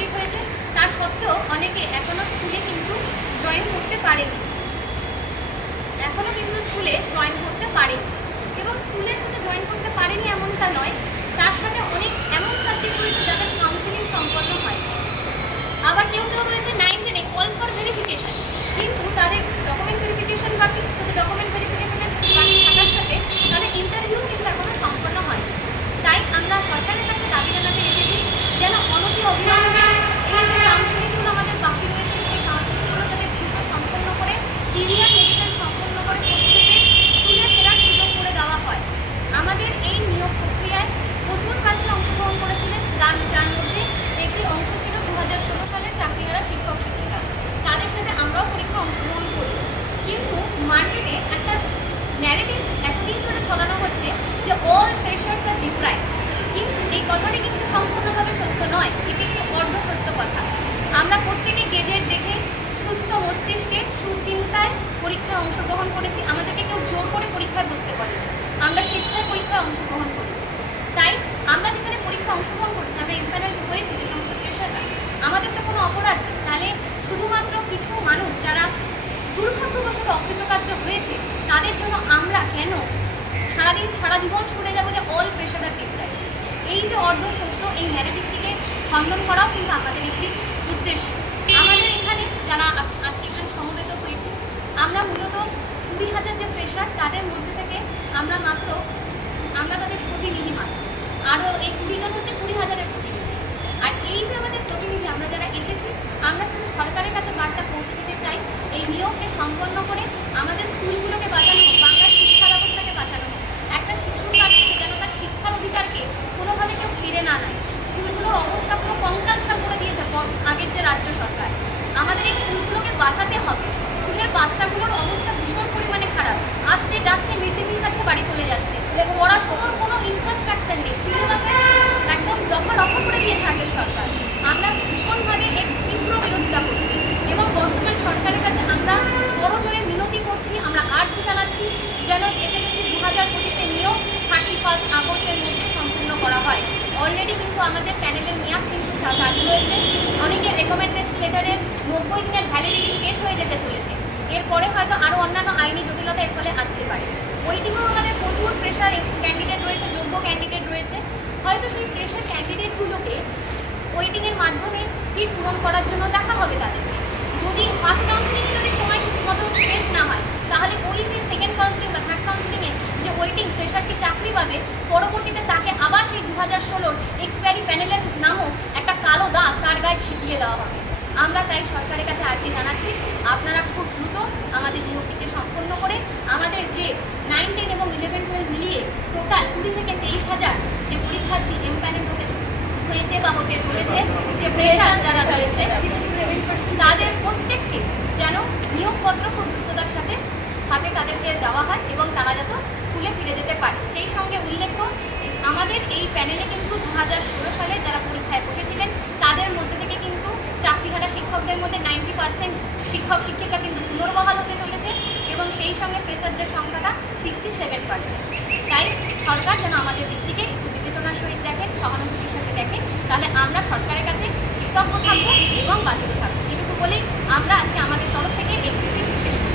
Complete হয়েছে, তার সত্ত্বেও অনেকে এখনও স্কুলে কিন্তু জয়েন করতে পারেনি, এবং স্কুলে শুধু জয়েন করতে পারেনি এমনটা নয়, তার সাথে অনেক এমন সাবজেক্ট রয়েছে যাদের কাউন্সিলিং সম্পন্ন হয়। আবার কেউ রয়েছে 9-10 কল ফর ভেরিফিকেশন, কিন্তু তাদের ডকুমেন্ট ভেরিফিকেশন বাকি, শুধু ডকুমেন্ট ভেরিফিকেশনের বাকি থাকার সাথে তাদের ইন্টারভিউ কিন্তু এখনও সম্পন্ন হয়। তাই আমরা সরকারের কাছে দাবি জানাতে এসেছি যেন অনতি অবিলম্বে এই যে কাউন্সিলিংগুলো আমাদের বাকি রয়েছে, সেই কাউন্সিলিংগুলো যাতে দ্রুত সম্পন্ন করে ক্লিয়ার মেডিকেল সম্পন্ন করে প্রত্যেকে স্কুলে ফেরার সুযোগ করে দেওয়া হয়। আমাদের এই নিয়োগ প্রক্রিয়ায় প্রচুর প্রার্থী অংশগ্রহণ করেছিলেন, যার মধ্যে একটি অংশ ছিল 2016 সালের চাকরিহারা শিক্ষক শিক্ষিকা। তাদের সাথে আমরাও পরীক্ষা অংশগ্রহণ করি, কিন্তু মার্কেটে একটা ন্যারেটিভ এতদিন ধরে ছড়ানো হচ্ছে যে অল ফ্রেশার্স আর ডিপ্রাইভড, কিন্তু এই কথাটি কিন্তু সম্পূর্ণভাবে সত্য নয়, এটি একটি অর্ধ সত্য কথা। আমরা প্রত্যেকে গেজেট দেখে সুস্থ মস্তিষ্কে সুচিন্তায় পরীক্ষায় অংশগ্রহণ করেছি, আমাদেরকে কেউ জোর করে পরীক্ষায় বসতে পারেছে, আমরা স্বেচ্ছায় পরীক্ষায় অংশগ্রহণ করেছি। তাই আমরা যেখানে পরীক্ষা অংশগ্রহণ করেছি, আমরা এমপ্যানেল হয়েছি যে সমস্ত ফ্রেশাররা, আমাদের তো কোনো অপরাধ নেই, তাহলে শুধুমাত্র কিছু মানুষ যারা দুর্ভাগ্যবশত অকৃতকার্য হয়েছে তাদের জন্য আমরা কেন সারা জীবন শুনে যাবো যে অল ফ্রেশার আর ডিপ্রাইভড? এই যে অর্ধ সত্য, এই ন্যারেটিভটিকে খণ্ডন করাও কিন্তু আমাদের একটি উদ্দেশ্য। আমাদের এখানে যারা আজকে এখানে সমবেত হয়েছে, আমরা মূলত 20,000 যে ফ্রেশার, তাদের মধ্যে থেকে আমরা তাদের প্রতিনিধি মাত্র, আরও এই 20 জন হচ্ছে 20,000-এর প্রতিনিধি। আর এই যে আমাদের প্রতিনিধি আমরা যারা এসেছি, আমরা শুধু সরকারের কাছে বার্তা পৌঁছে দিতে চাই, এই নিয়োগকে সম্পন্ন করে আমাদের স্কুলগুলোকে বাঁচানো হোক, বাংলার শিক্ষা ব্যবস্থাকে বাঁচানো হোক, একটা শিশুর কাছ থেকে যেন তার শিক্ষার অধিকারকে কোনোভাবে কেউ ফিরে না নেয়। স্কুলগুলোর অবস্থা পুরো কঙ্কালসার করে দিয়েছে আগের যে রাজ্য সরকার। আমাদের এই স্কুলগুলোকে বাঁচাতে হবে। স্কুলের বাচ্চাগুলোর অবস্থা ভীষণ পরিমাণে খারাপ, আসছে যাচ্ছে, মিড ডে মিল খাচ্ছে, বাড়ি চলে যাচ্ছে, পড়াশোনার কোনো ইনফ্রাস্ট্রাকচার নেই, সিলেবাসে একদম দফা করে দিয়েছে আগের সরকার। আমরা ভীষণভাবে এর তীব্র বিরোধিতা করছি এবং বর্তমান সরকারের কাছে আমরা বড়জোরে মিনতি করছি, আমরা আর্জি জানাচ্ছি যেন এসএসসি 2025 নিয়োগ 31 আগস্টের মধ্যে সম্পূর্ণ করা হয়। অলরেডি কিন্তু আমাদের প্যানেলের মেয়াদ কিন্তু চালু হয়েছে, অনেকের রেকমেন্ডেশন লেটারের 90 দিনের ভ্যালিডিটি শেষ হয়ে যেতে চলেছে, এরপরে হয়তো আরও অন্যান্য আইনি জটিলতা এর ফলে আসতে পারে। ওয়েটিংয়েও আমাদের প্রচুর ফ্রেশার ক্যান্ডিডেট রয়েছে, যোগ্য ক্যান্ডিডেট রয়েছে, হয়তো সেই ফ্রেশার ক্যান্ডিডেটগুলোকে ওয়েটিংয়ের মাধ্যমে সিট পূরণ করার জন্য দেখা হবে তাদেরকে। যদি ফার্স্ট কাউন্সিলিংয়ে যদি সময় মতো শেষ না হয়, তাহলে ওই যে সেকেন্ড কাউন্সিলিং বা থার্ড কাউন্সিলিংয়ে যে ওয়েটিং ফ্রেশারকে চাকরি পাবে, পরবর্তীতে তাকে আবার সেই 2016 এক্সপায়ারি প্যানেলের নামও একটা কালো দাগ তার গায়ে ছিটিয়ে দেওয়া হবে। আমরা তাই সরকারের কাছে আর্জি জানাচ্ছি, আপনারা খুব দ্রুত আমাদের নিয়োগটিকে সম্পন্ন করে আমাদের যে 9, 10 এবং 11, 12 মিলিয়ে টোটাল 20 থেকে 23,000 যে পরীক্ষার্থী এমপ্যানেল হয়েছে বা হতে চলেছে, যে ফ্রেশার যারা রয়েছে, তাদের প্রত্যেককে যেন নিয়োগপত্র খুব দ্রুততার সাথে হাতে তাদেরকে দেওয়া হয় এবং তারা যাতে স্কুলে ফিরে যেতে পারে। সেই সঙ্গে উল্লেখ্য, আমাদের এই প্যানেলে কিন্তু 2016 সালে যারা পরীক্ষায় বসেছিলেন তাদের মধ্যে থেকে কিন্তু চাকরিহারা শিক্ষকদের মধ্যে 90% শিক্ষক শিক্ষিকা কিন্তু পুনর্বহাল হতে চলেছে এবং সেই সঙ্গে ফ্রেশারদের সংখ্যাটা 67%। তাই সরকার যেন আমাদের দিক থেকে একটু বিবেচনার সহিত দেখেন, সহানুভূতির সাথে দেখেন, তাহলে আমরা সরকারের কাছে কৃতজ্ঞ থাকবো এবং বাধিত থাকবো। এটুকু বলেই আমরা আজকে আমাদের তরফ থেকে এই ব্রিফিং শেষ করব।